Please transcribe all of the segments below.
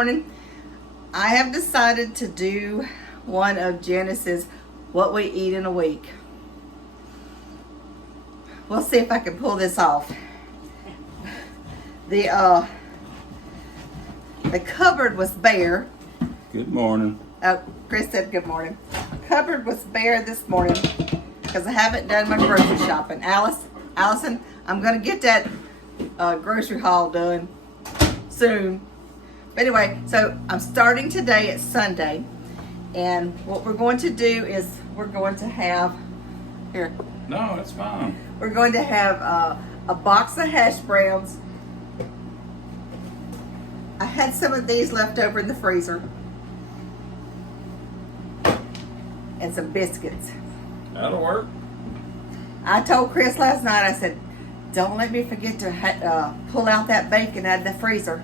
morning. I have decided to do one of Janice's what we eat in a week. We'll see if I can pull this off. The cupboard was bare. Good morning. Oh, Chris said good morning. Cupboard was bare this morning because I haven't done my grocery shopping. Allison, I'm gonna get that grocery haul done soon. But anyway, so I'm starting today. It's Sunday, and what we're going to do is we're going to have here. No, it's fine. We're going to have a box of hash browns. I had some of these left over in the freezer. And some biscuits. That'll work. I told Chris last night, I said, don't let me forget to pull out that bacon out of the freezer.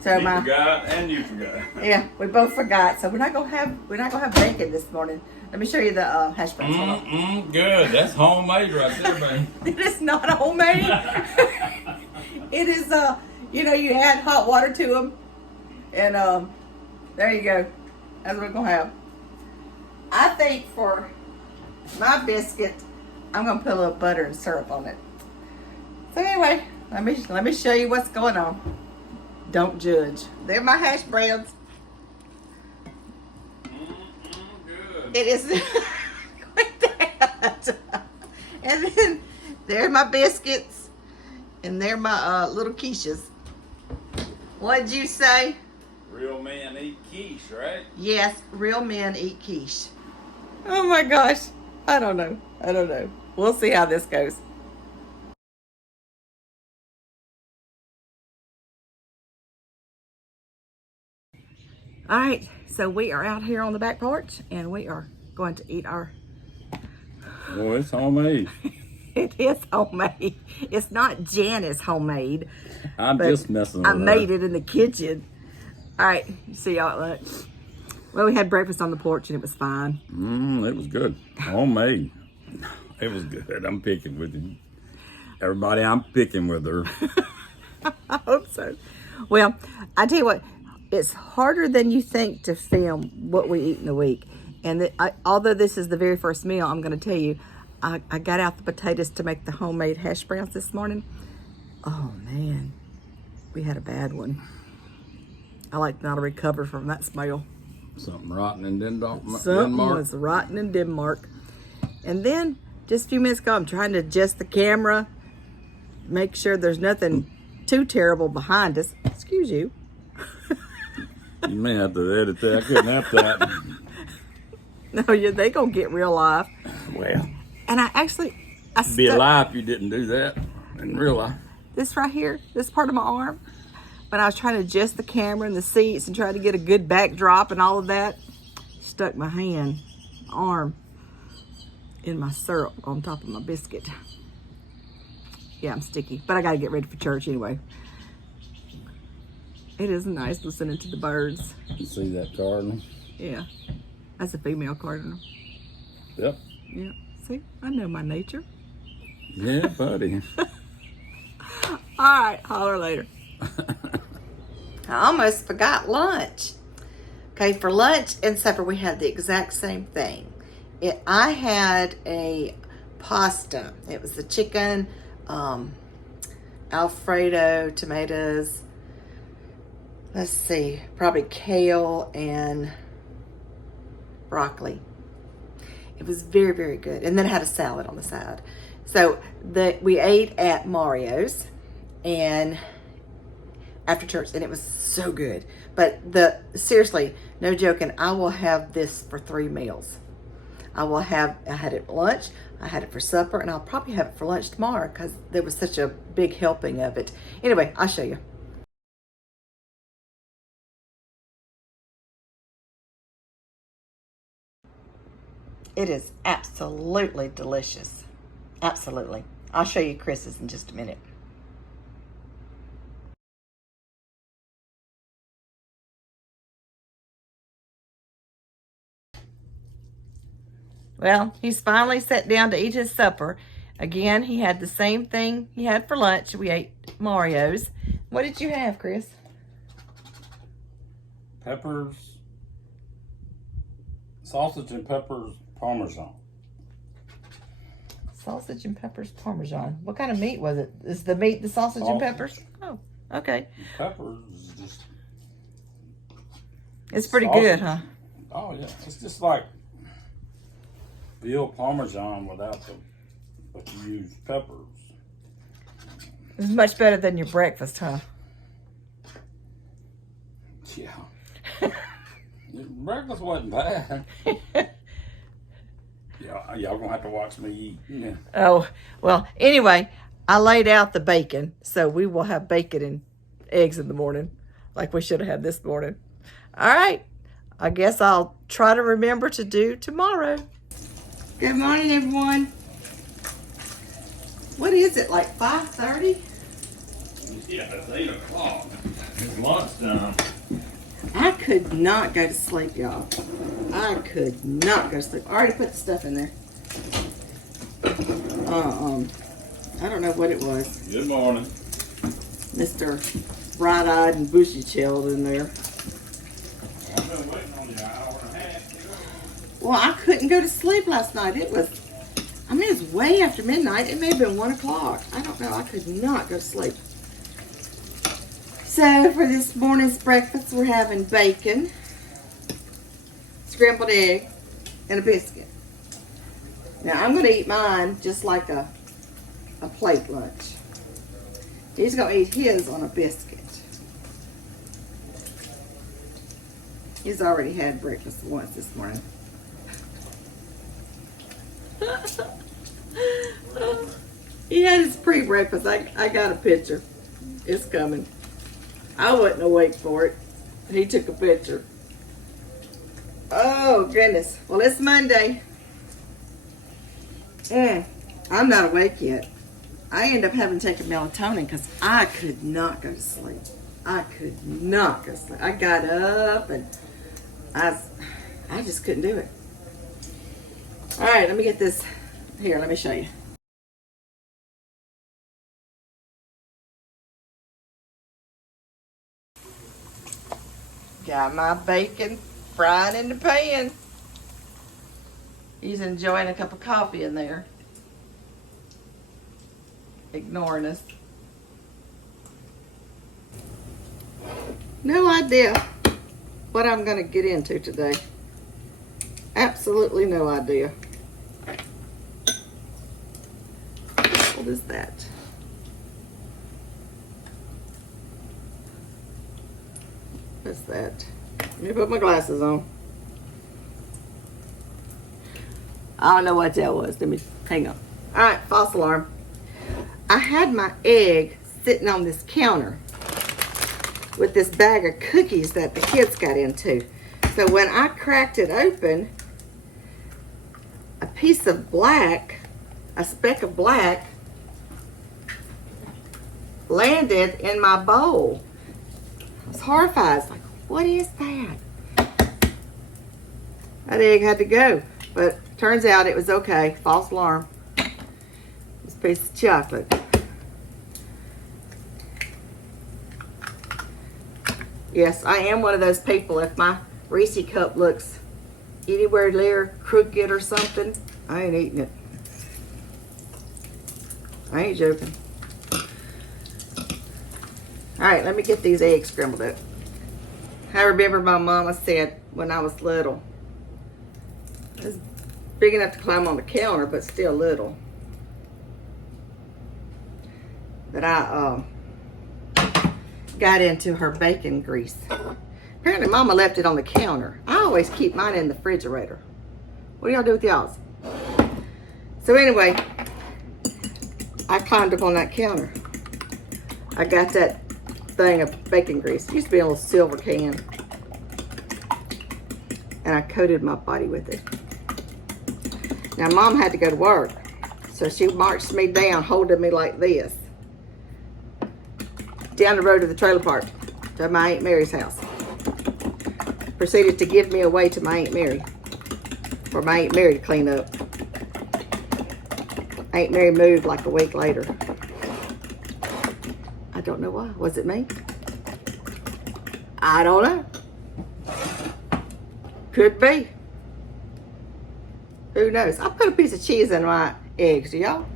So He forgot and you forgot. Yeah, we both forgot. So we're not gonna have bacon this morning. Let me show you the hash browns. Good. That's homemade right there, baby. It is not homemade. It is you add hot water to them, and there you go. That's what we're gonna have. I think for my biscuit, I'm gonna put a little butter and syrup on it. So anyway, let me show you what's going on. Don't judge. They're my hash browns. Good. It is like that. And then there's my biscuits, and they're my little quiches. What'd you say? Real men eat quiche, right? Yes, real men eat quiche. Oh my gosh. I don't know. We'll see how this goes. All right, so we are out here on the back porch, and we are going to eat our... Well, it's homemade. It is homemade. It's not Janice homemade. I'm just messing with I her. made it in the kitchen. All right, see y'all at lunch. Well, we had breakfast on the porch, and it was fine. It was good. Homemade. It was good. I'm picking with you. Everybody, I'm picking with her. I hope so. Well, I tell you what, it's harder than you think to film what we eat in a week. And although this is the very first meal, I'm going to tell you, I got out the potatoes to make the homemade hash browns this morning. Oh, man. We had a bad one. I like not to recover from that smell. Something rotten in Denmark. Something was rotten in Denmark. And then, just a few minutes ago, I'm trying to adjust the camera, make sure there's nothing too terrible behind us. Excuse you. You may have to edit that. I couldn't have that. No, they gonna get real live. Well, And I be alive if you didn't do that in real life. This right here, this part of my arm, when I was trying to adjust the camera and the seats and try to get a good backdrop and all of that, stuck my arm in my syrup on top of my biscuit. Yeah, I'm sticky, but I gotta get ready for church anyway. It is nice listening to the birds. You see that cardinal? Yeah, that's a female cardinal. Yep. Yeah, see, I know my nature. Yeah, buddy. All right, holler later. I almost forgot lunch. Okay, for lunch and supper, we had the exact same thing. I had a pasta. It was the chicken, Alfredo, tomatoes, let's see, probably kale and broccoli. It was very, very good. And then I had a salad on the side. So we ate at Mario's and after church, and it was so good. But seriously, no joking, I will have this for 3 meals. I had it for lunch, I had it for supper, and I'll probably have it for lunch tomorrow because there was such a big helping of it. Anyway, I'll show you. It is absolutely delicious. Absolutely. I'll show you Chris's in just a minute. Well, he's finally sat down to eat his supper. Again, he had the same thing he had for lunch. We ate Mario's. What did you have, Chris? peppers, sausage and peppers parmesan. Sausage and peppers parmesan. What kind of meat was it? Is the meat the sausage and peppers? Oh, okay. Peppers is just. It's pretty sausage. good, huh? Oh yeah, it's just like veal parmesan without the, but you use peppers. It's much better than your breakfast, huh? Yeah. Breakfast wasn't bad. Yeah, y'all gonna have to watch me eat. Yeah. Oh, well, anyway, I laid out the bacon, so we will have bacon and eggs in the morning, like we should have had this morning. All right, I guess I'll try to remember to do tomorrow. Good morning, everyone. What is it, like 5:30? Yeah, it's 8 o'clock. It's lunchtime. I could not go to sleep, y'all. I could not go to sleep. I already put the stuff in there. I don't know what it was. Good morning. Mr. Bright-eyed and bushy-tailed in there. I've been waiting on you an hour and a half. Well, I couldn't go to sleep last night. It was way after midnight. It may have been 1 o'clock. I don't know. I could not go to sleep. So for this morning's breakfast, we're having bacon, scrambled egg, and a biscuit. Now I'm going to eat mine just like a plate lunch. He's going to eat his on a biscuit. He's already had breakfast once this morning. He had his pre-breakfast. I got a picture. It's coming. I wasn't awake for it. He took a picture. Oh, goodness. Well, it's Monday. I'm not awake yet. I ended up having to take a melatonin because I could not go to sleep. I could not go to sleep. I got up and I just couldn't do it. All right, let me get this. Here, let me show you. Got my bacon frying in the pan. He's enjoying a cup of coffee in there. Ignoring us. No idea what I'm going to get into today. Absolutely no idea. What is that? What's that? Let me put my glasses on. I don't know what that was. Let me hang on. All right, false alarm. I had my egg sitting on this counter with this bag of cookies that the kids got into. So when I cracked it open, a piece of black, a speck of black, landed in my bowl. I was horrified. I was like, what is that? That egg had to go. But turns out it was okay. False alarm. This piece of chocolate. Yes, I am one of those people. If my Reese cup looks anywhere near crooked or something, I ain't eating it. I ain't joking. All right, let me get these eggs scrambled up. I remember my mama said when I was little, it was big enough to climb on the counter, but still little, that I got into her bacon grease. Apparently Mama left it on the counter. I always keep mine in the refrigerator. What do y'all do with y'all's? So anyway, I climbed up on that counter. I got that thing of bacon grease. It used to be in a little silver can. And I coated my body with it. Now Mom had to go to work, so she marched me down, holding me like this, down the road to the trailer park, to my Aunt Mary's house. Proceeded to give me away to my Aunt Mary, for my Aunt Mary to clean up. Aunt Mary moved like a week later. I don't know why. Was it me? I don't know. Could be. Who knows? I put a piece of cheese in my eggs, y'all.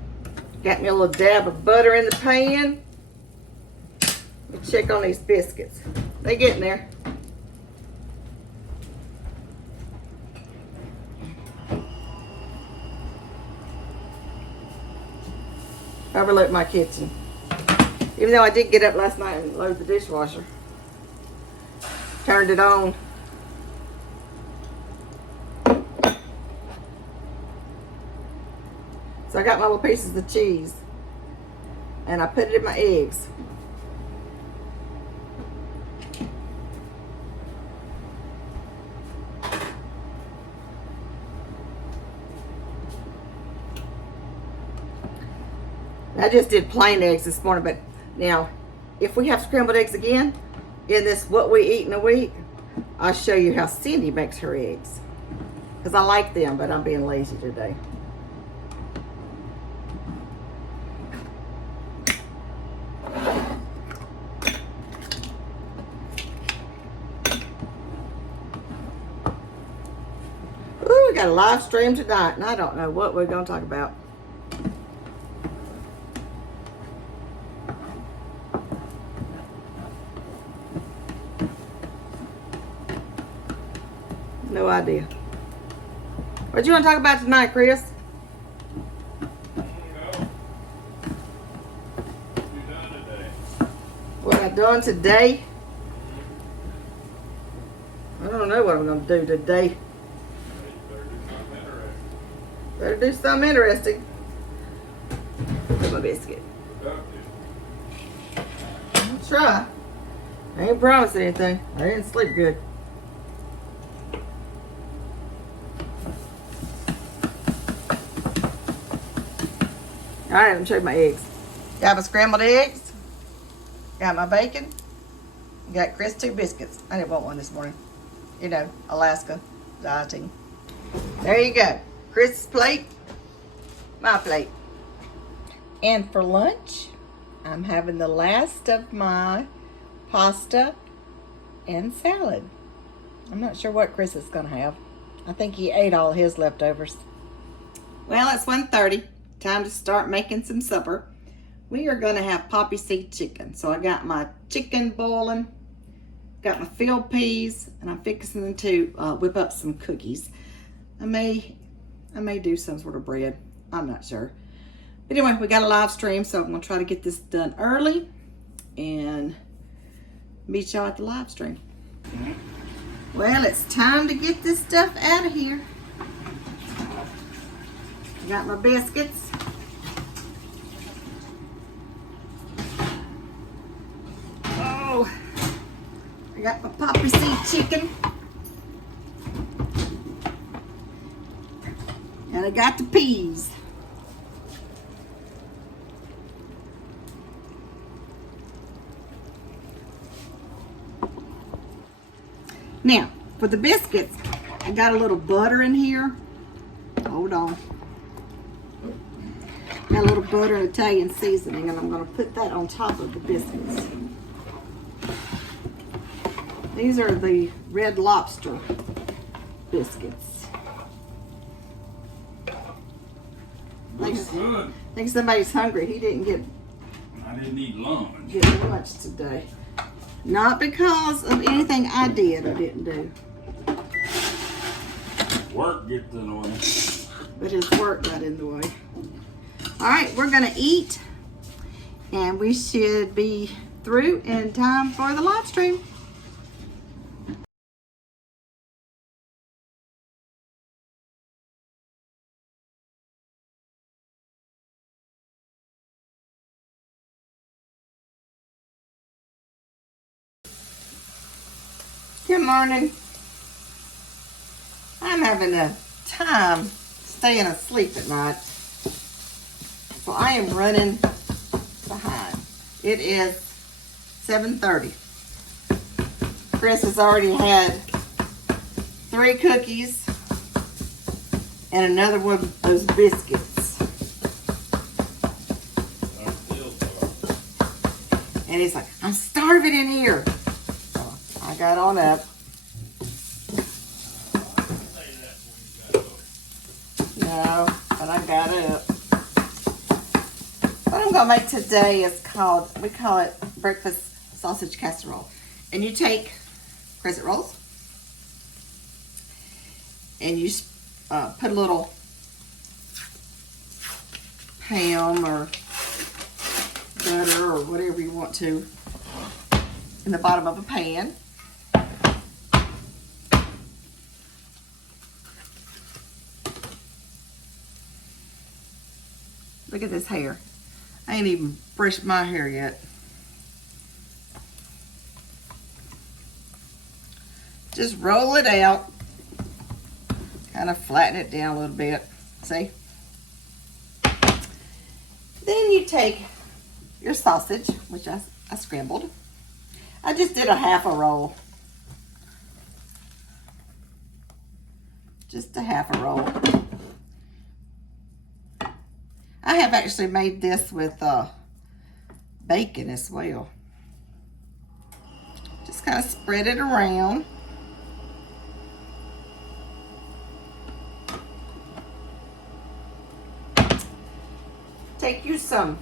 Got me a little dab of butter in the pan. Let me check on these biscuits. They getting there. Overlooked my kitchen. Even though I did get up last night and load the dishwasher. Turned it on. So I got my little pieces of cheese. And I put it in my eggs. I just did plain eggs this morning, but now, if we have scrambled eggs again, in this What We Eat in a Week, I'll show you how Cindy makes her eggs. Because I like them, but I'm being lazy today. Ooh, we got a live stream tonight, and I don't know what we're going to talk about. No idea. What you want to talk about tonight, Chris? What I done today? I don't know what I'm going to do today. Better do something interesting. Look at my biscuit. I'll try. I ain't promising anything. I didn't sleep good. All right, let me show you my eggs. Got my scrambled eggs. Got my bacon. Got Chris 2 biscuits. I didn't want one this morning. You know, Alaska dieting. There you go. Chris's plate, my plate. And for lunch, I'm having the last of my pasta and salad. I'm not sure what Chris is going to have. I think he ate all his leftovers. Well, it's 1:30. Time to start making some supper. We are going to have poppy seed chicken. So I got my chicken boiling, got my field peas, and I'm fixing to whip up some cookies. I may do some sort of bread. I'm not sure. But anyway, we got a live stream, so I'm going to try to get this done early and meet y'all at the live stream. Well, it's time to get this stuff out of here. Got my biscuits. Oh, I got my poppy seed chicken. And I got the peas. Now, for the biscuits, I got a little butter in here. Hold on. Got a little butter and Italian seasoning, and I'm going to put that on top of the biscuits. These are the Red Lobster biscuits. I think somebody's hungry. He didn't get. I didn't eat lunch. Get lunch today. Not because of anything I did or didn't do. Work gets in the way. But his work got in the way. All right, we're gonna eat, and we should be through in time for the live stream. Good morning. I'm having a time staying asleep at night. So I am running behind. It is 7:30. Chris has already had 3 cookies and another one of those biscuits. And he's like, I'm starving in here. So I got on up. that I got up. What I'm gonna make today is we call it breakfast sausage casserole. And you take crescent rolls and you put a little ham or butter or whatever you want to in the bottom of a pan. Look at this hair. I ain't even brushed my hair yet. Just roll it out. Kind of flatten it down a little bit. See? Then you take your sausage, which I scrambled. I just did a half a roll. Just a half a roll. I have actually made this with bacon as well. Just kind of spread it around. Take you some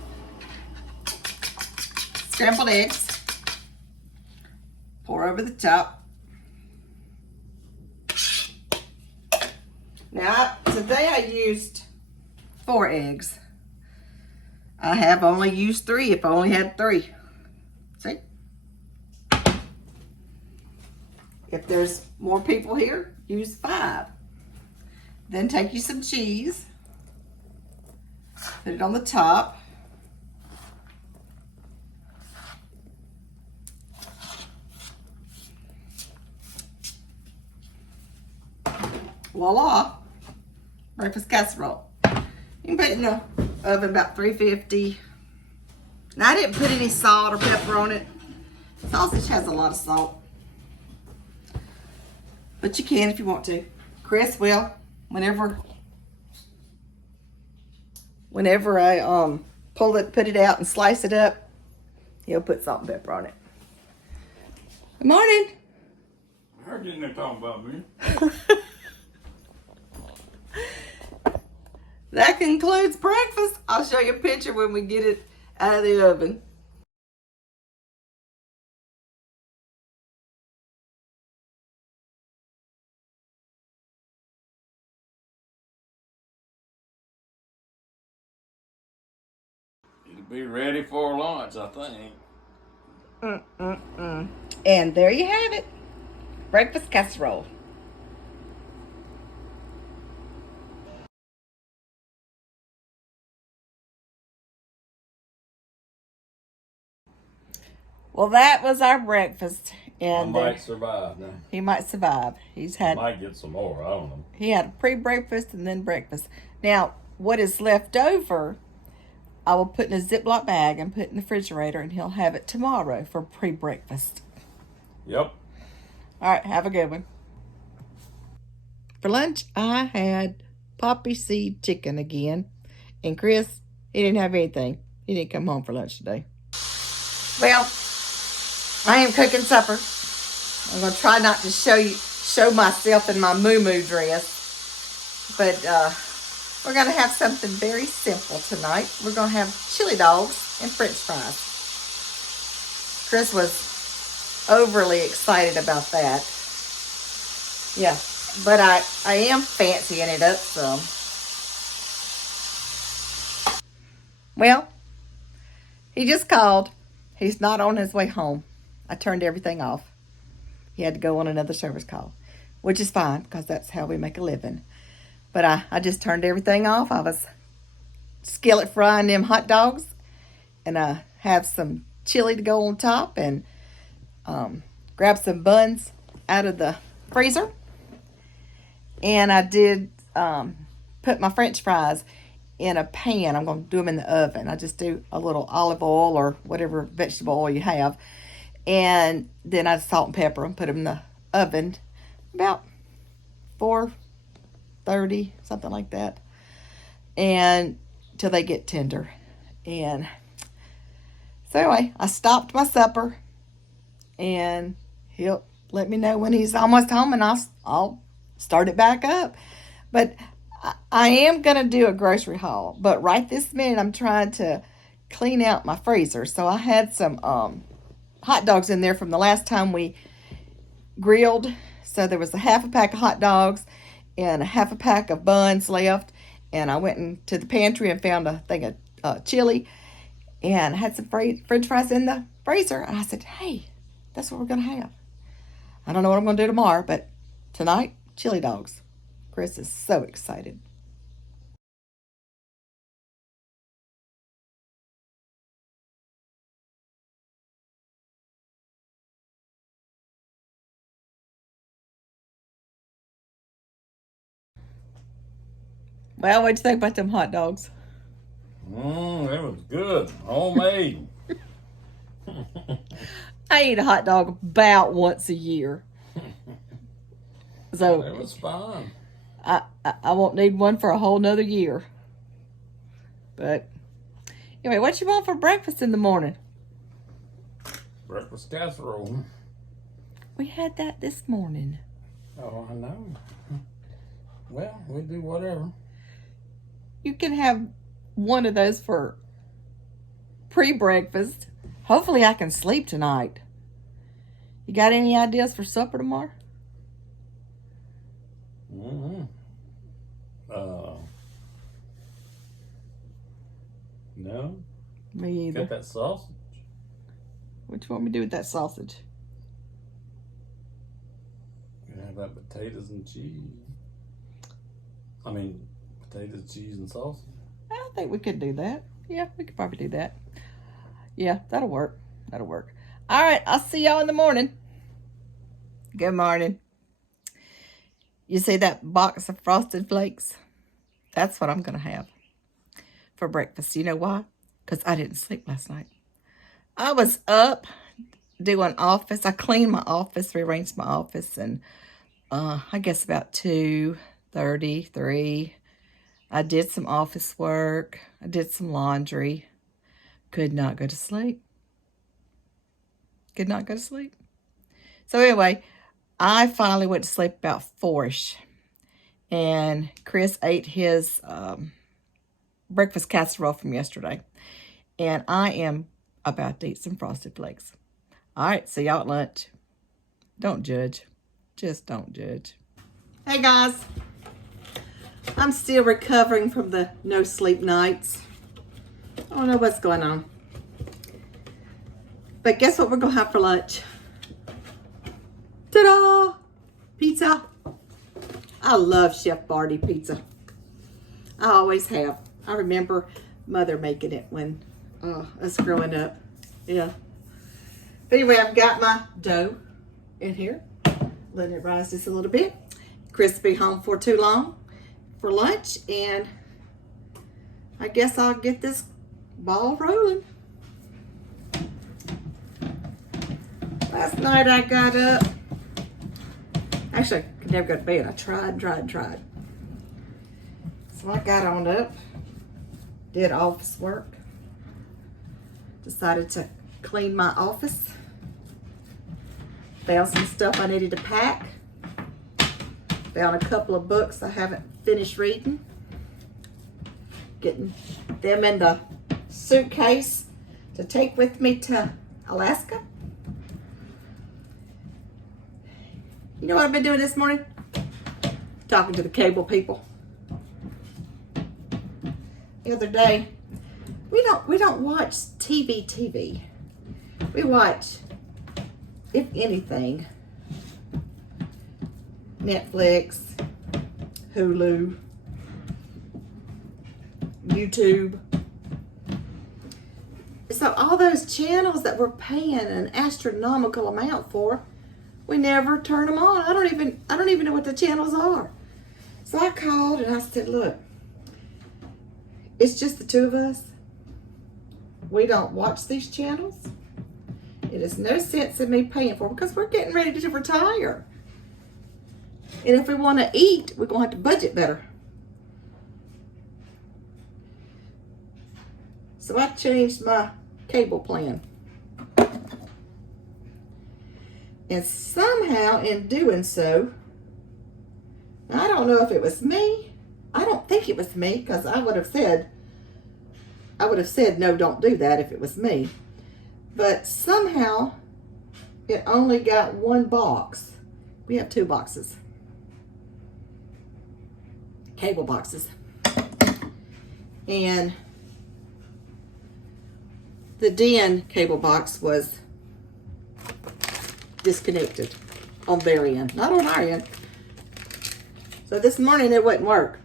scrambled eggs. Pour over the top. Now, today I used 4 eggs. I have only used 3 if I only had 3. See? If there's more people here, use 5. Then take you some cheese. Put it on the top. Voila! Breakfast casserole. You can put it in the oven about 350. Now I didn't put any salt or pepper on it. Sausage has a lot of salt. But you can if you want to. Chris will, whenever I put it out and slice it up, he'll put salt and pepper on it. Good morning. I heard you in there talking about me. That concludes breakfast. I'll show you a picture when we get it out of the oven. It'll be ready for lunch, I think. And there you have it. Breakfast casserole. Well, that was our breakfast, and I might survive now. he might survive. I might get some more. I don't know. He had a pre-breakfast and then breakfast. Now, what is left over, I will put in a Ziploc bag and put in the refrigerator, and he'll have it tomorrow for pre-breakfast. Yep. All right, have a good one. For lunch, I had poppy seed chicken again, and Chris, he didn't have anything. He didn't come home for lunch today. Well, I am cooking supper. I'm going to try not to show myself in my moo-moo dress. But we're going to have something very simple tonight. We're going to have chili dogs and french fries. Chris was overly excited about that. Yeah, but I am fancying it up some. Well, he just called. He's not on his way home. I turned everything off. He had to go on another service call, which is fine because that's how we make a living. But I just turned everything off. I was skillet frying them hot dogs, and I have some chili to go on top, and grab some buns out of the freezer. And I did put my french fries in a pan. I'm going to do them in the oven. I just do a little olive oil or whatever vegetable oil you have. And then I salt and pepper and put them in the oven about 430, something like that. And till they get tender. And so anyway, I stopped my supper, and he'll let me know when he's almost home, and I'll start it back up. But I am going to do a grocery haul, but right this minute I'm trying to clean out my freezer. So I had some hot dogs in there from the last time we grilled. So there was a half a pack of hot dogs and a half a pack of buns left. And I went into the pantry and found a thing of chili and had some French fries in the freezer. And I said, hey, that's what we're going to have. I don't know what I'm going to do tomorrow, but tonight, chili dogs. Chris is so excited. Well, what'd you think about them hot dogs? It was good. Homemade. I eat a hot dog about once a year. So It was fun. I won't need one for a whole nother year. But anyway, what you want for breakfast in the morning? Breakfast casserole. We had that this morning. Oh, I know. Well, we do whatever. You can have one of those for pre-breakfast. Hopefully I can sleep tonight. You got any ideas for supper tomorrow? Mm-hmm. No. Me either. Get that sausage. What you want me to do with that sausage? You have that potatoes and cheese. I mean, potatoes, cheese, and sausage. I think we could do that. Yeah, we could probably do that. Yeah, that'll work. That'll work. All right, I'll see y'all in the morning. Good morning. You see that box of Frosted Flakes? That's what I'm going to have for breakfast. You know why? Because I didn't sleep last night. I was up doing office. I cleaned my office, rearranged my office, and I guess about 2:30, 3. I did some office work. I did some laundry. Could not go to sleep. Could not go to sleep. So anyway, I finally went to sleep about 4-ish. And Chris ate his breakfast casserole from yesterday. And I am about to eat some Frosted Flakes. All right, see y'all at lunch. Don't judge. Just don't judge. Hey, guys. I'm still recovering from the no sleep nights. I don't know what's going on. But guess what we're going to have for lunch? Ta-da! Pizza. I love Chef Boyardee pizza. I always have. I remember Mother making it when us growing up. Yeah. But anyway, I've got my dough in here. Letting it rise just a little bit. Chris will be home for too long for lunch. And I guess I'll get this ball rolling. Last night I got up. Actually, I could never go to bed. I tried. So I got on up, did office work, decided to clean my office, found some stuff I needed to pack, found a couple of books I haven't finished reading, getting them in the suitcase to take with me to Alaska. You know what I've been doing this morning? Talking to the cable people. The other day, we don't watch TV. We watch, if anything, Netflix, Hulu, YouTube. So all those channels that we're paying an astronomical amount for, we never turn them on. I don't even know what the channels are. So I called and I said, look, it's just the two of us. We don't watch these channels. It is no sense in me paying for them because we're getting ready to retire. And if we want to eat, we're going to have to budget better. So I changed my cable plan. And somehow in doing so, I don't know if it was me I don't think it was me, because I would have said, no, don't do that if it was me. But somehow it only got one box. We have 2 boxes. Cable boxes. And the Den cable box was disconnected on their end, not on our end. So this morning it wouldn't work.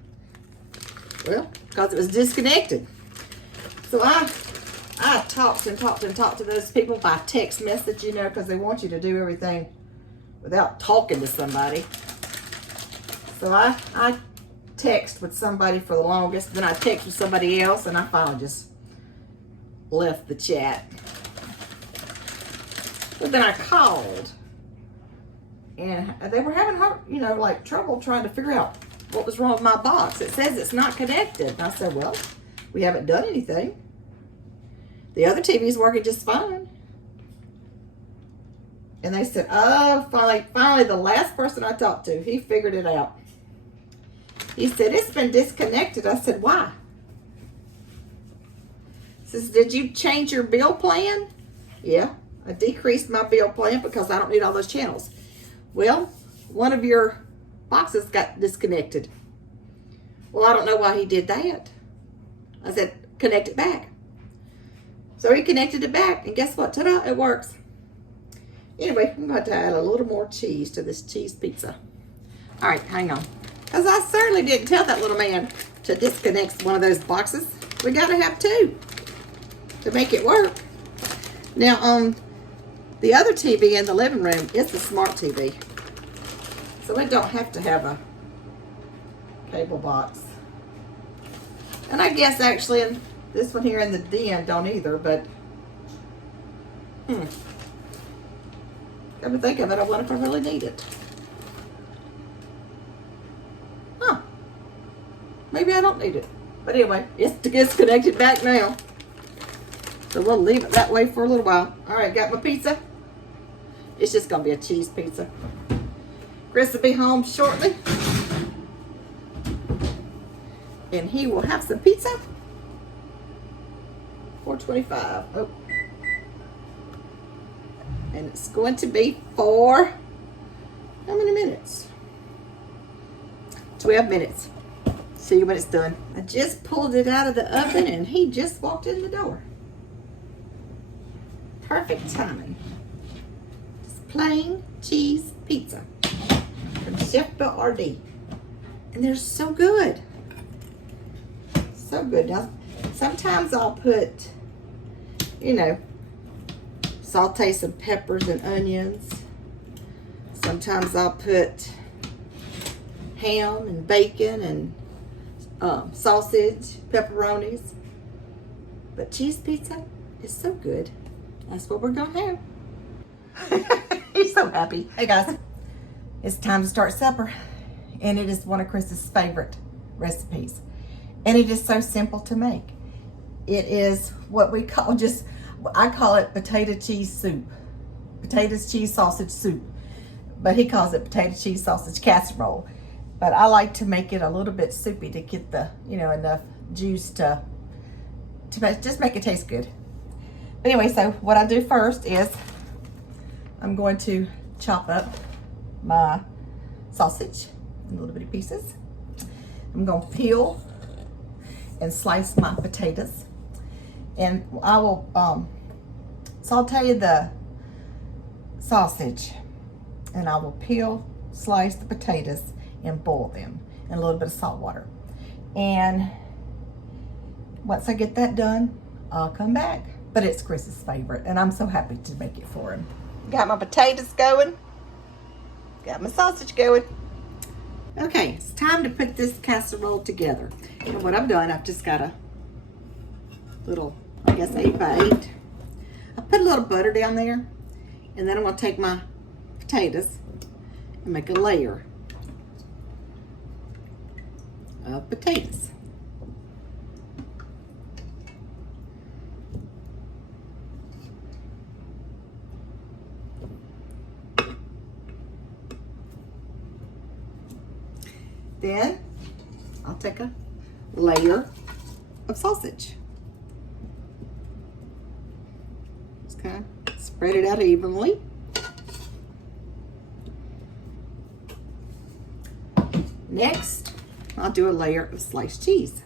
Well, because it was disconnected. So I talked and talked and talked to those people by text message, you know, because they want you to do everything without talking to somebody. So I text with somebody for the longest, then I text with somebody else, and I finally just left the chat. But then I called, and they were having hard, you know, like trouble trying to figure out what was wrong with my box. It says it's not connected. And I said, well, we haven't done anything. The other TV is working just fine. And they said, oh, finally, the last person I talked to, he figured it out. He said, it's been disconnected. I said, why? He says, did you change your bill plan? Yeah, I decreased my bill plan because I don't need all those channels. Well, one of your boxes got disconnected. Well, I don't know why he did that. I said, connect it back. So he connected it back, and guess what? Ta-da, it works. Anyway, I'm about to add a little more cheese to this cheese pizza. All right, hang on. Because I certainly didn't tell that little man to disconnect one of those boxes. We got to have 2 to make it work. Now, on the other TV in the living room, it's a smart TV. So it don't have to have a cable box. And I guess actually this one here in the Den don't either, but come to think of it, I wonder if I really need it. Huh. Maybe I don't need it. But anyway, it's disconnected back now. So we'll leave it that way for a little while. All right, got my pizza. It's just going to be a cheese pizza. Chris will be home shortly. And he will have some pizza. $4.25. Oh. And it's going to be for how many minutes? 12 minutes. See you when it's done. I just pulled it out of the oven and he just walked in the door. Perfect timing. Just plain cheese pizza from Chef Boyardee. And they're so good. So good. Now, sometimes I'll put, you know, saute some peppers and onions. Sometimes I'll put ham and bacon and sausage, pepperonis. But cheese pizza is so good. That's what we're gonna have. He's so happy. Hey guys, it's time to start supper. And it is one of Chris's favorite recipes. And it is so simple to make. It is what we call I call it potato cheese soup. Potatoes, cheese, sausage soup. But he calls it potato cheese sausage casserole. But I like to make it a little bit soupy to get the, you know, enough juice to just make it taste good. But anyway, so what I do first is I'm going to chop up my sausage in little bitty pieces. I'm going to peel and slice my potatoes. And I will saute the sausage, and I will peel, slice the potatoes, and boil them in a little bit of salt water. And once I get that done, I'll come back. But it's Chris's favorite, and I'm so happy to make it for him. Got my potatoes going. Got my sausage going. Okay, it's time to put this casserole together. And what I've done, I've just got a little, I guess 8x8. I put a little butter down there, and then I'm gonna take my potatoes and make a layer of potatoes. Then I'll take a layer of sausage. Just kind of spread it out evenly. Next, I'll do a layer of sliced cheese.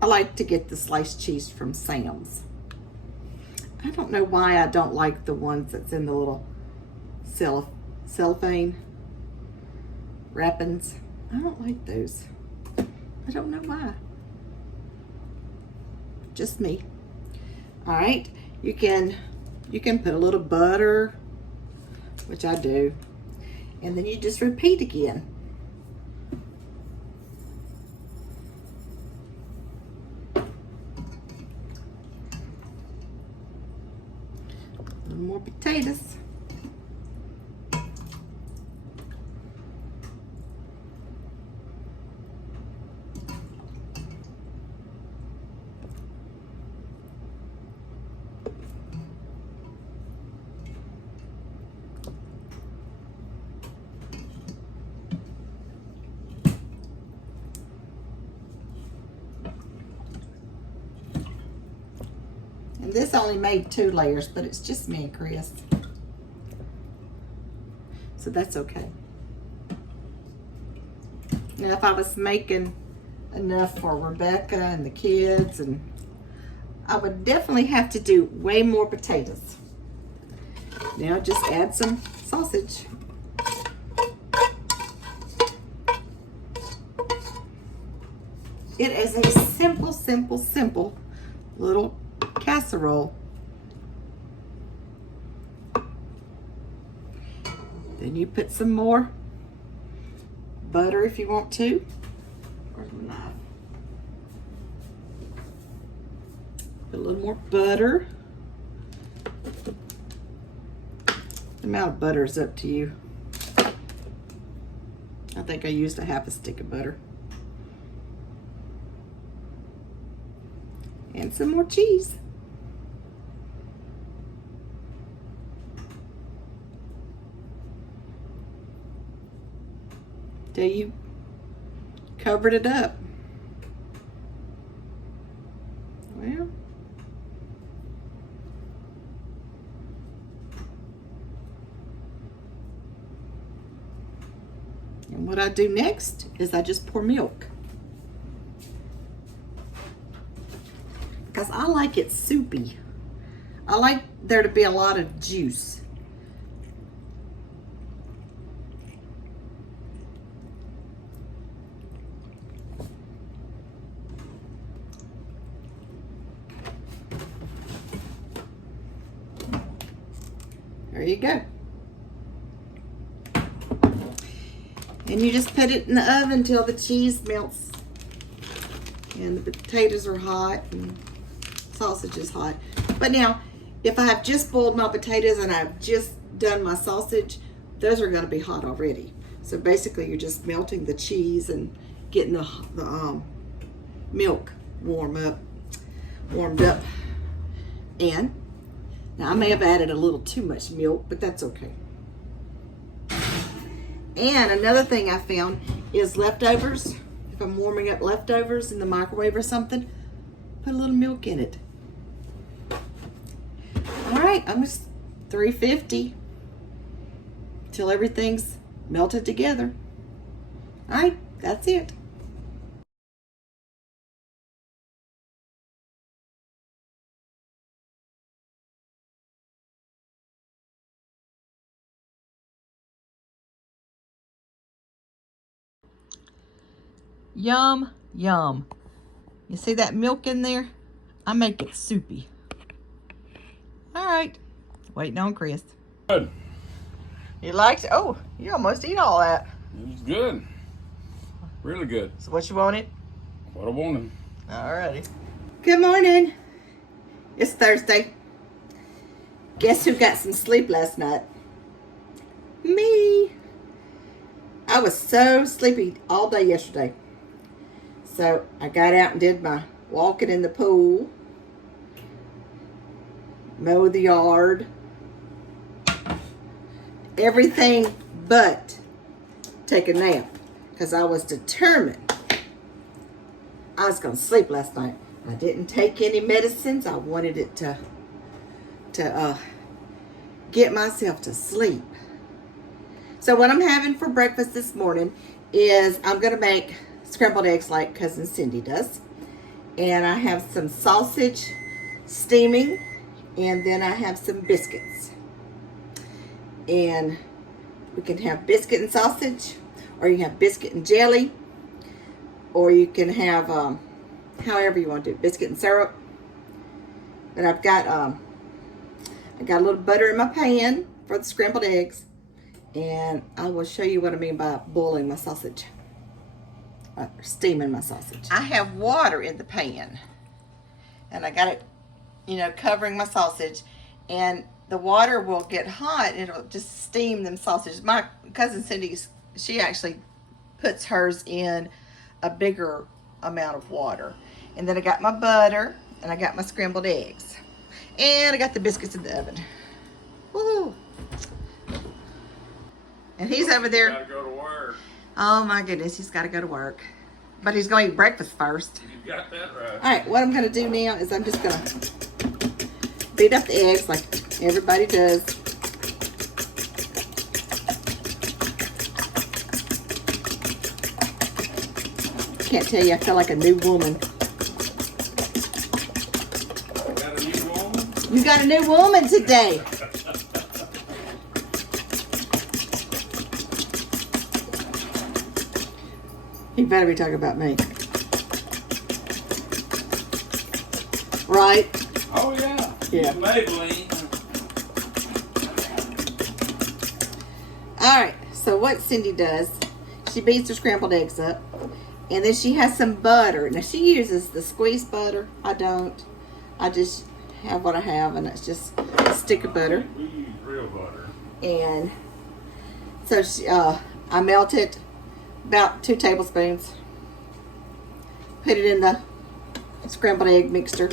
I like to get the sliced cheese from Sam's. I don't know why I don't like the ones that's in the little cellophane wrappings. I don't like those. I don't know why. Just me. All right, you can put a little butter, which I do, and then you just repeat again. A little more potatoes. And this only made 2 layers, but it's just me and Chris. So that's okay. Now, if I was making enough for Rebecca and the kids, and I would definitely have to do way more potatoes. Now just add some sausage. It is a simple little casserole. Then you put some more butter if you want to. Where's my knife? Put a little more butter. The amount of butter is up to you. I think I used a half a stick of butter. And some more cheese. Till you covered it up. Well, and what I do next is I just pour milk. Because I like it soupy. I like there to be a lot of juice. There you go. And you just put it in the oven until the cheese melts and the potatoes are hot and sausage is hot. But now, if I have just boiled my potatoes and I've just done my sausage, those are going to be hot already. So basically, you're just melting the cheese and getting the milk warmed up. And now I may have added a little too much milk, but that's okay. And another thing I found is leftovers. If I'm warming up leftovers in the microwave or something, put a little milk in it. All right, I'm just 350 till everything's melted together. All right, that's it. Yum, yum. You see that milk in there? I make it soupy. All right, waiting on Chris. Good. You liked it? Oh, you almost eat all that. It was good. Really good. So what you wanted? What I wanted. Alrighty. Good morning. It's Thursday. Guess who got some sleep last night? Me. I was so sleepy all day yesterday. So I got out and did my walking in the pool, mow the yard, everything but take a nap, because I was determined I was going to sleep last night. I didn't take any medicines. I wanted it to get myself to sleep. So what I'm having for breakfast this morning is I'm going to make scrambled eggs like Cousin Cindy does. And I have some sausage steaming, and then I have some biscuits. And we can have biscuit and sausage, or you can have biscuit and jelly, or you can have however you want to do it, biscuit and syrup. And I've got I got a little butter in my pan for the scrambled eggs, and I will show you what I mean by boiling my sausage, steaming my sausage. I have water in the pan, and I got it, covering my sausage, and the water will get hot and it'll just steam them sausages. My cousin Cindy, she actually puts hers in a bigger amount of water. And then I got my butter, and I got my scrambled eggs, and I got the biscuits in the oven. Woo! And he's over there. Gotta go to work. Oh my goodness, he's got to go to work. But he's going to eat breakfast first. You got that right. All right, what I'm going to do now is I'm just going to beat up the eggs like everybody does. Can't tell you, I feel like a new woman. Got a new woman? You got a new woman today. You better be talking about me. Right? Oh, yeah. Yeah. Maybelline. All right, so what Cindy does, she beats her scrambled eggs up, and then she has some butter. Now, she uses the squeezed butter. I don't. I just have what I have, and it's just a stick of butter. We use real butter. And so she, I melt it about 2 tablespoons. Put it in the scrambled egg mixture.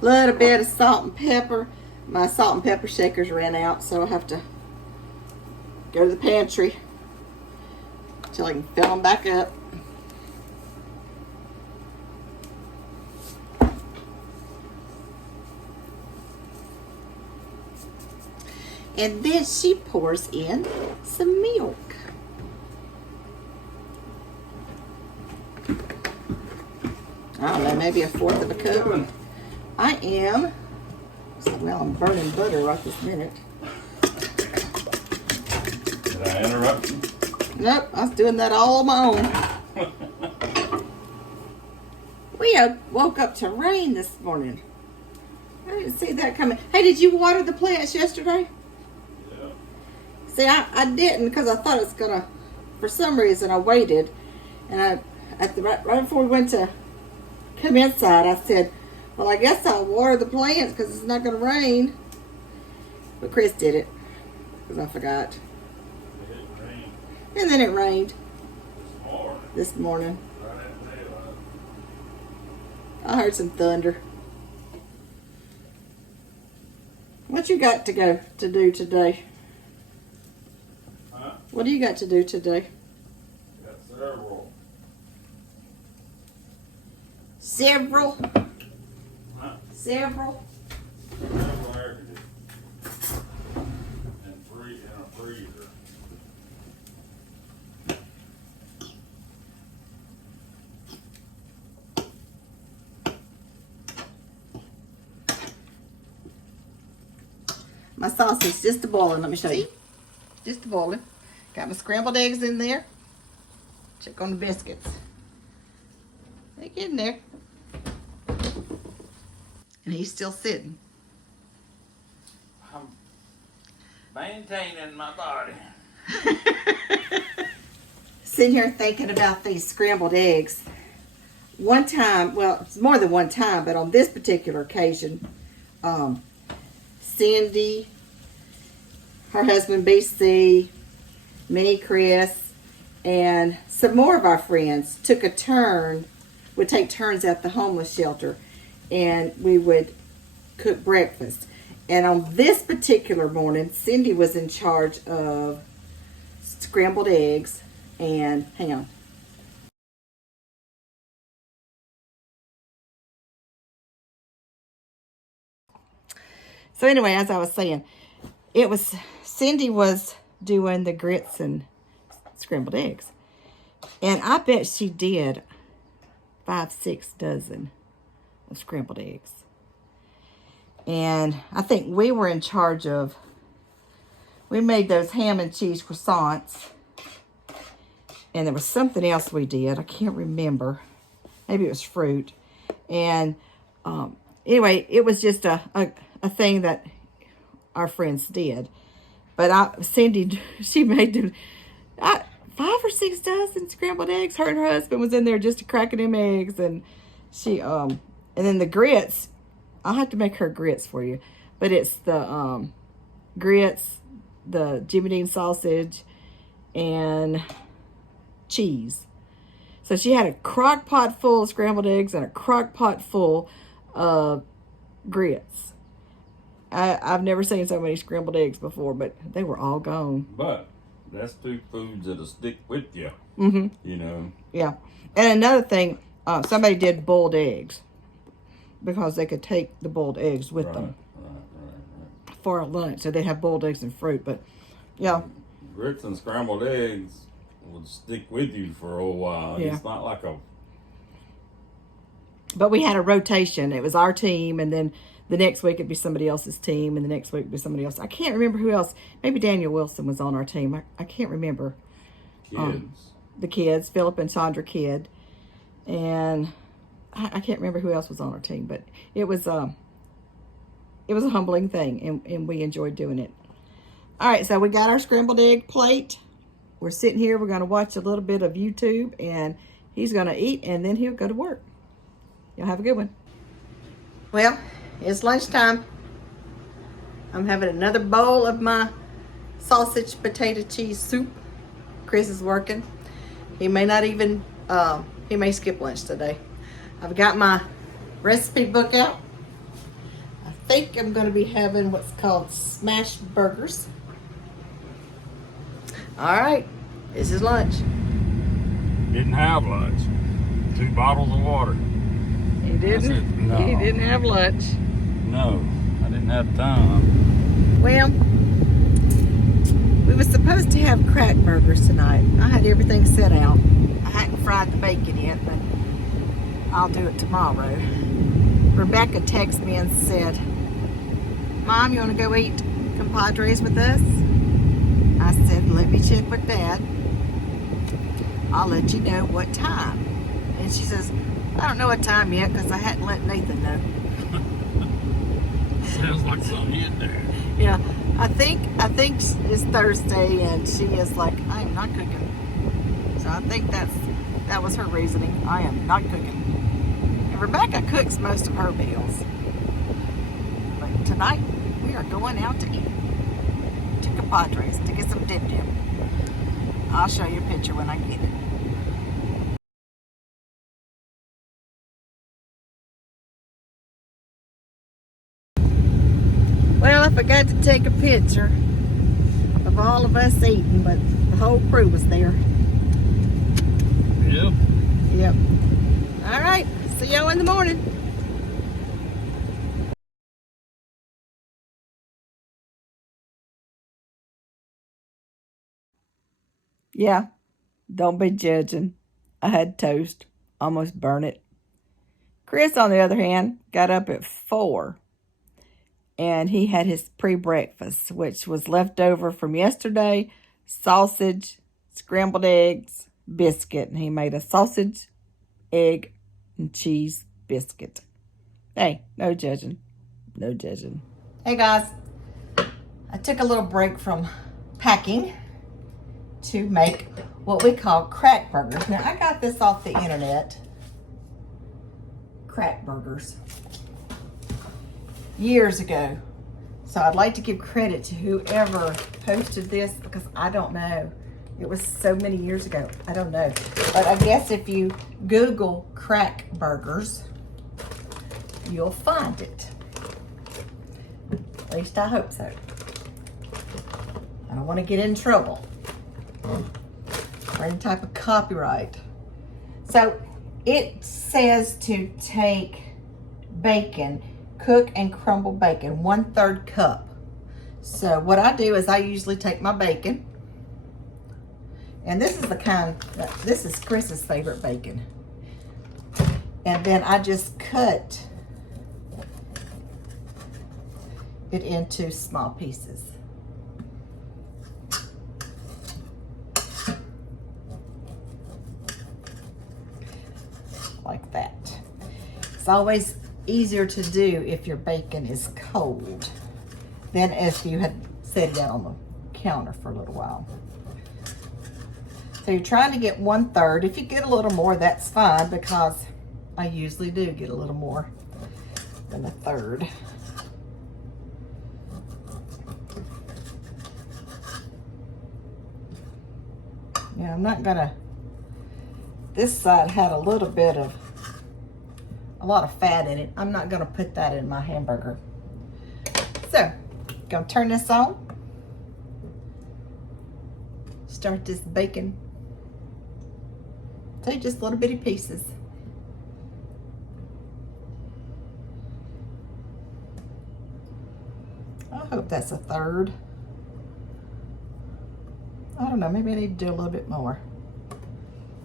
Little bit of salt and pepper. My salt and pepper shakers ran out, so I have to go to the pantry until I can fill them back up. And then she pours in some milk. I don't know, maybe 1/4 of a cup. I am, well, I'm burning butter right this minute. Did I interrupt you? Nope, I was doing that all on my own. We woke up to rain this morning. I didn't see that coming. Hey, did you water the plants yesterday? Yeah. See, I didn't because I thought it was gonna. For some reason, I waited, and right before we went to come inside, I said, "Well, I guess I'll water the plants because it's not gonna rain." But Chris did it because I forgot, It rained and then it rained this morning. this morning. Right at daylight. I heard some thunder. What you got to do today? Huh? What do you got to do today? Got several. Several. Huh? Several. Several air conditioners. And 3 in a freezer. My sauce is just a boiling. Let me show you. Just a boiling. Got my scrambled eggs in there. Check on the biscuits. They get in there. And he's still sitting. I'm maintaining my body. Sitting here thinking about these scrambled eggs. One time, well, it's more than one time, but on this particular occasion, Cindy, her husband BC, Minnie Chris, and some more of our friends took a turn, would take turns at the homeless shelter, and we would cook breakfast. And on this particular morning, Cindy was in charge of scrambled eggs, and hang on. So anyway, as I was saying, Cindy was doing the grits and scrambled eggs. And I bet she did 5-6 dozen of scrambled eggs. And I think we were in charge of, we made those ham and cheese croissants. And there was something else we did. I can't remember. Maybe it was fruit. And anyway, it was just a thing that our friends did. But Cindy, she made them 5 or 6 dozen scrambled eggs. Her and her husband was in there just cracking them eggs. And she, and then the grits, I'll have to make her grits for you. But it's the grits, the Jimmy Dean sausage, and cheese. So she had a crock pot full of scrambled eggs and a crock pot full of grits. I've never seen so many scrambled eggs before, but they were all gone. But that's 2 foods that'll stick with you. You know. Yeah. And another thing, somebody did boiled eggs because they could take the boiled eggs with them for lunch. So they'd have boiled eggs and fruit. But yeah. Grits and scrambled eggs would stick with you for a while. Yeah. It's not like a... But we had a rotation. It was our team, and then the next week it'd be somebody else's team, and the next week it'd be somebody else. I can't remember who else. Maybe Daniel Wilson was on our team. I can't remember. Kids. The kids, Philip and Chandra Kidd. And I can't remember who else was on our team, but it was a humbling thing, and we enjoyed doing it. All right, so we got our scrambled egg plate. We're sitting here. We're going to watch a little bit of YouTube, and he's going to eat, and then he'll go to work. Y'all have a good one. Well, it's lunchtime. I'm having another bowl of my sausage potato cheese soup. Chris is working. He may not even, he may skip lunch today. I've got my recipe book out. I think I'm going to be having what's called smash burgers. All right, this is lunch. Didn't have lunch. 2 bottles of water. He didn't. No. He didn't have lunch. No, I didn't have time. Well, we were supposed to have crack burgers tonight. I had everything set out. I hadn't fried the bacon yet, but I'll do it tomorrow. Rebecca texted me and said, Mom, you want to go eat compadres with us? I said, let me check with Dad. I'll let you know what time. And she says, I don't know what time yet because I hadn't let Nathan know. Sounds like something you'd do. Yeah, I think it's Thursday, and she is like, I am not cooking. So I think that was her reasoning. I am not cooking. And Rebecca cooks most of her meals. But tonight we are going out to eat. To Compadres to get some dim dim. I'll show you a picture when I get it. Well, I forgot to take a picture of all of us eating, but the whole crew was there. Yep. Yep. All right. See y'all in the morning. Yeah. Don't be judging. I had toast. Almost burnt it. Chris, on the other hand, got up at 4. And he had his pre-breakfast, which was left over from yesterday. Sausage, scrambled eggs, biscuit. And he made a sausage, egg, and cheese biscuit. Hey, no judging. No judging. Hey, guys. I took a little break from packing to make what we call crack burgers. Now, I got this off the internet. Crack burgers. Years ago. So I'd like to give credit to whoever posted this because I don't know. It was so many years ago. I don't know. But I guess if you Google crack burgers, you'll find it. At least I hope so. I don't want to get in trouble. or any type of copyright. So it says to take bacon, cook and crumble bacon, 1/3 cup. So what I do is I usually take my bacon, and this is the kind, this is Chris's favorite bacon. And then I just cut it into small pieces. Like that. It's always easier to do if your bacon is cold than if you had set it out on the counter for a little while. So you're trying to get 1/3. If you get a little more, that's fine, because I usually do get a little more than 1/3. Yeah, I'm not gonna, this side had a little bit of, a lot of fat in it. I'm not gonna put that in my hamburger. So, gonna turn this on. Start this bacon. Take just little bitty pieces. I hope that's 1/3. I don't know, maybe I need to do a little bit more.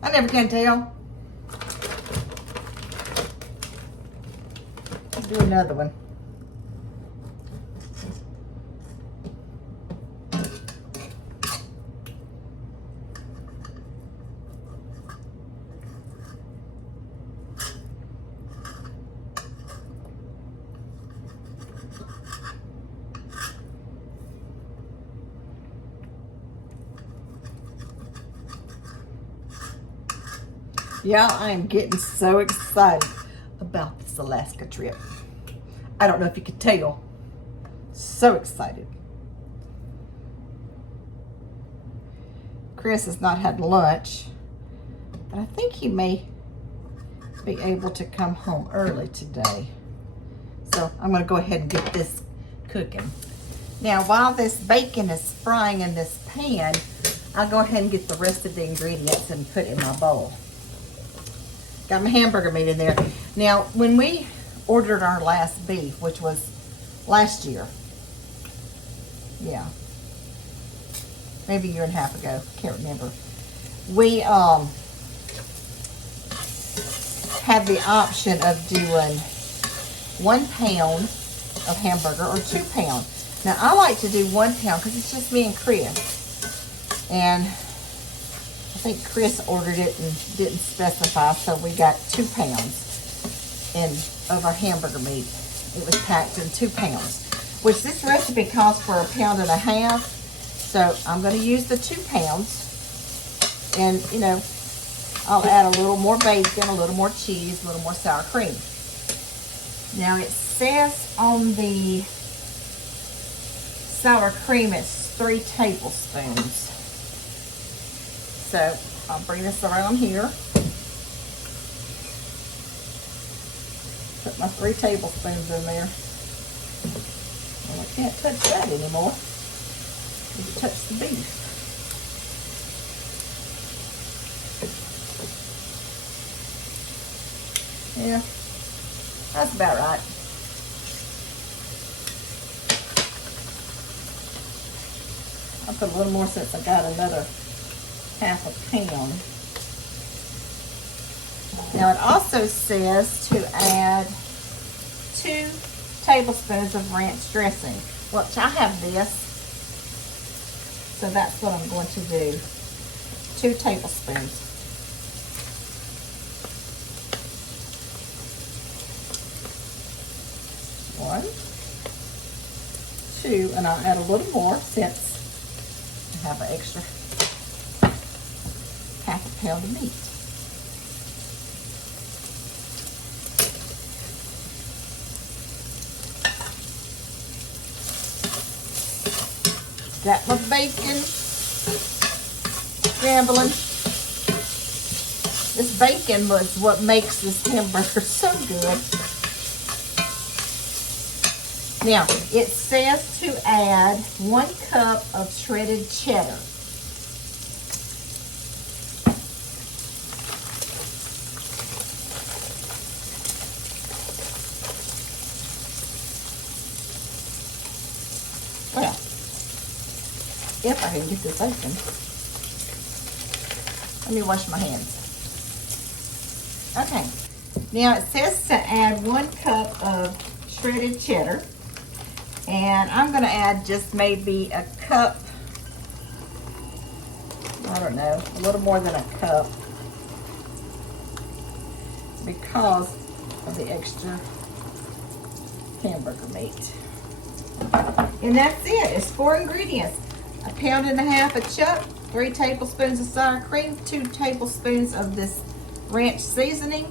I never can tell. Let's do another one. Y'all, I am getting so excited about this Alaska trip. I don't know if you could tell. So excited. Chris has not had lunch, but I think he may be able to come home early today. So I'm gonna go ahead and get this cooking. Now, while this bacon is frying in this pan, I'll go ahead and get the rest of the ingredients and put in my bowl. Got my hamburger meat in there. Now, when we ordered our last beef, which was last year, yeah, maybe a year and a half ago, can't remember, we had the option of doing 1 pound of hamburger or 2 pound. Now, I like to do 1 pound because it's just me and Chris. And I think Chris ordered it and didn't specify, so we got 2 pounds of our hamburger meat. It was packed in 2 pounds, which this recipe calls for 1.5 pounds. So I'm going to use the 2 pounds, and you know, I'll add a little more bacon, a little more cheese, a little more sour cream. Now it says on the sour cream it's 3 tablespoons. So I'll bring this around here. Put my 3 tablespoons in there. Well, I can't touch that anymore. You can touch the beef. Yeah, that's about right. I'll put a little more since I got another 1/2 pound. Now it also says to add 2 tablespoons of ranch dressing, which I have this, so that's what I'm going to do. 2 tablespoons. One, 2, and I'll add a little more since I have an extra 1/2 pound of meat. Got my bacon scrambling. This bacon was what makes this hamburger so good. Now, it says to add 1 cup of shredded cheddar. if I can get this open. Let me wash my hands. Okay. Now it says to add 1 cup of shredded cheddar. And I'm going to add just maybe a cup. I don't know, a little more than a cup. Because of the extra hamburger meat. And that's it. It's 4 ingredients. 1.5 pounds of chuck, 3 tablespoons of sour cream, 2 tablespoons of this ranch seasoning,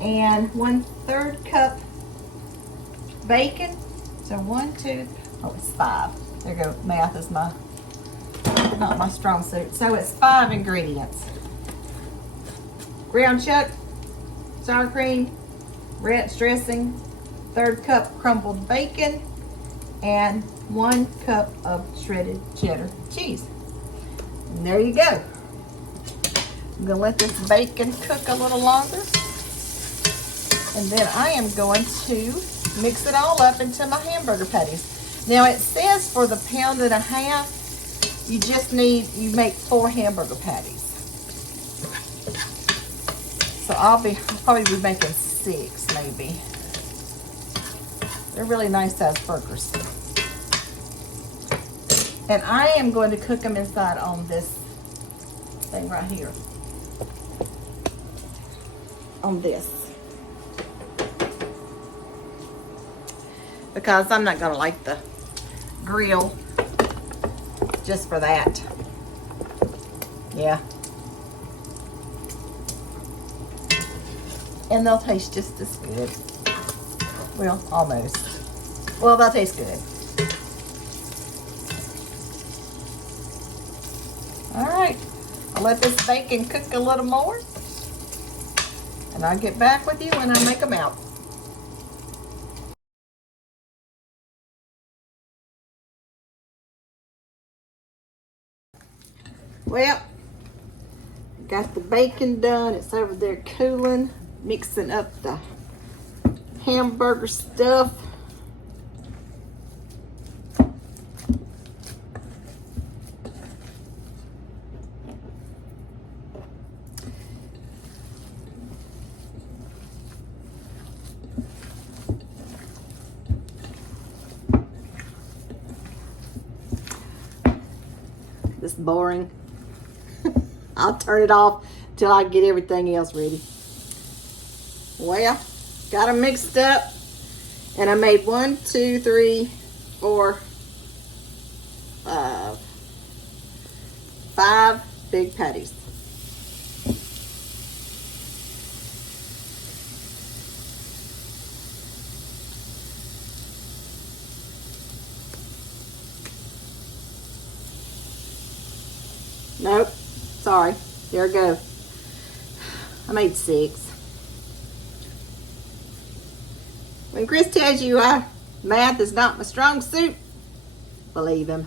and 1/3 cup bacon. So 1, 2, oh, it's 5. There you go. Math is not my strong suit. So it's 5 ingredients. Ground chuck, sour cream, ranch dressing, 1/3 cup crumbled bacon, and 1 cup of shredded cheddar cheese. And there you go. I'm gonna let this bacon cook a little longer. And then I am going to mix it all up into my hamburger patties. Now it says for the 1.5 pounds, you make 4 hamburger patties. So I'll probably be making 6 maybe. They're really nice sized burgers. And I am going to cook them inside on this thing right here. On this. Because I'm not going to light the grill just for that. Yeah. And they'll taste just as good. Well, almost. Well, they'll taste good. All right. I'll let this bacon cook a little more. And I'll get back with you when I make them out. Well, got the bacon done. It's over there cooling. Mixing up the hamburger stuff. This is boring. I'll turn it off till I get everything else ready. Well, got them mixed up, and I made 1, 2, 3, 4, 5 big patties. Nope, sorry, there we go. I made 6. When Chris tells you math is not my strong suit, believe him.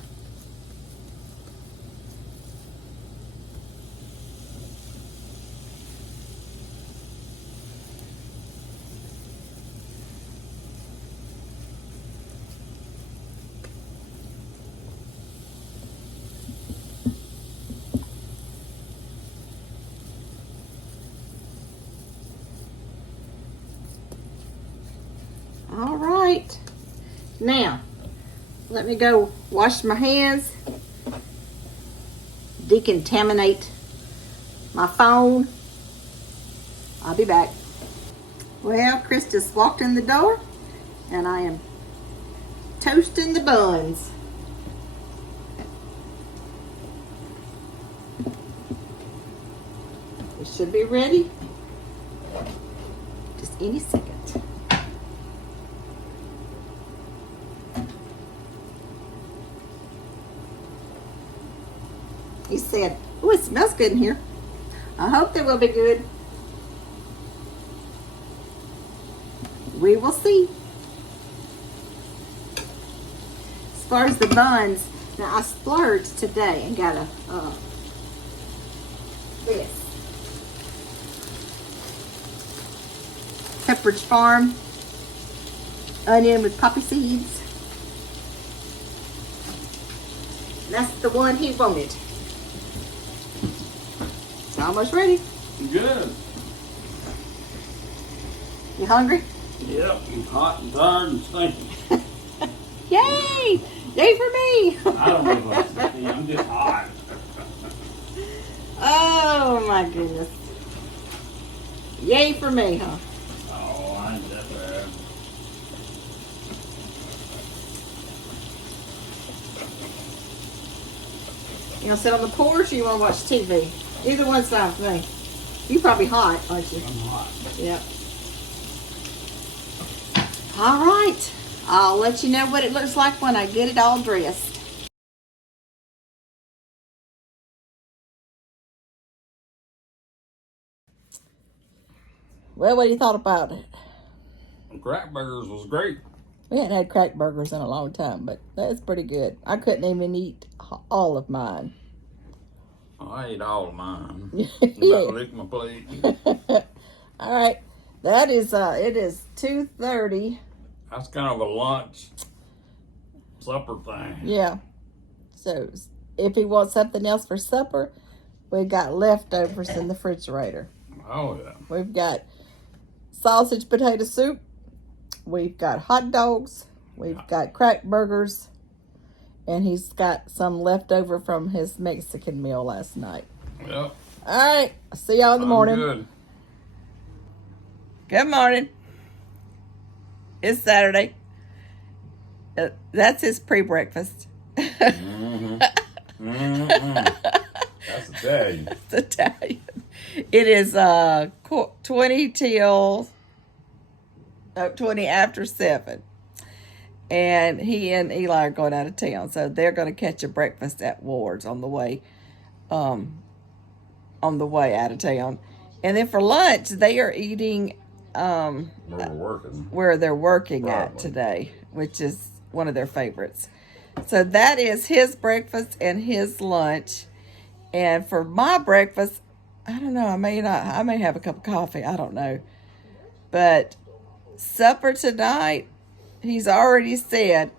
All right, now let me go wash my hands, decontaminate my phone. I'll be back. Well, Chris just walked in the door and I am toasting the buns. It should be ready just any second. He said, "Oh, it smells good in here." I hope they will be good. We will see. As far as the buns, now I splurged today and got this Pepperidge Farm onion with poppy seeds. And that's the one he wanted. It's almost ready. Good. You hungry? Yep, I'm hot and tired and stinking. Yay! Yay for me! I don't know what I'm stinking. I'm just hot. Oh my goodness. Yay for me, huh? Oh, I ain't that bad. You gonna sit on the porch or you wanna watch TV? Either one's fine for me. You probably hot, aren't you? I'm hot. Yep. All right. I'll let you know what it looks like when I get it all dressed. Well, what do you thought about it? Crack burgers was great. We hadn't had crack burgers in a long time, but that's pretty good. I couldn't even eat all of mine. I ate all of mine. Yeah. About to lick my plate. All right. That is, it is 2:30. That's kind of a lunch supper thing. Yeah. So if he wants something else for supper, we got leftovers in the refrigerator. Oh, yeah. We've got sausage potato soup. We've got hot dogs. We've got crack burgers. And he's got some leftover from his Mexican meal last night. Yep. All right. See y'all in the morning. Good. Good morning. It's Saturday. That's his pre-breakfast. Mm-hmm. That's Italian. It's Italian. It is 20 after 7. And he and Eli are going out of town. So they're going to catch a breakfast at Ward's on the way out of town. And then for lunch, they are eating Where we're working. where they're working at Probably. today, which is one of their favorites. So that is his breakfast and his lunch. And for my breakfast, I don't know, I may have a cup of coffee, I don't know. But supper tonight, he's already said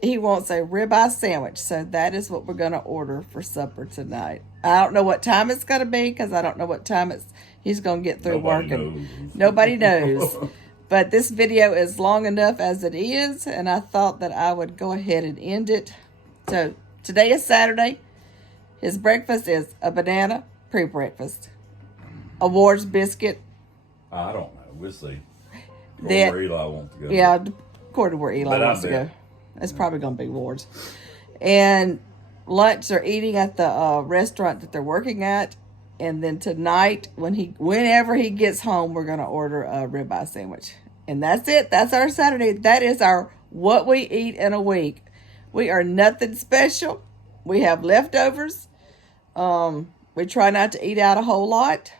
he wants a ribeye sandwich. So that is what we're going to order for supper tonight. I don't know what time it's going to be because I don't know what time he's going to get through working. Nobody knows. But this video is long enough as it is, and I thought that I would go ahead and end it. So today is Saturday. His breakfast is a banana pre-breakfast, a Ward's biscuit. I don't know. We'll see. Go That- where Eli wants to go. Yeah, according to where Eli But I wants to bet. go. It's probably going to be Ward's. And lunch they're eating at the restaurant that they're working at. And then tonight, whenever he gets home, we're going to order a ribeye sandwich. And that's it. That's our Saturday. That is our what we eat in a week. We are nothing special. We have leftovers. We try not to eat out a whole lot.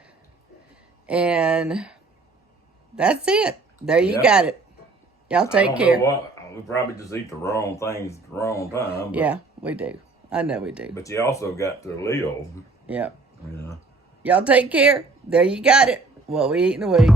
And that's it. There you Yep. got it. Y'all take care. Know what. We probably just eat the wrong things at the wrong time. But, Yeah, we do. I know we do. But you also got to live. Yeah. Yeah. Y'all take care. There you got it. What we eat in a week.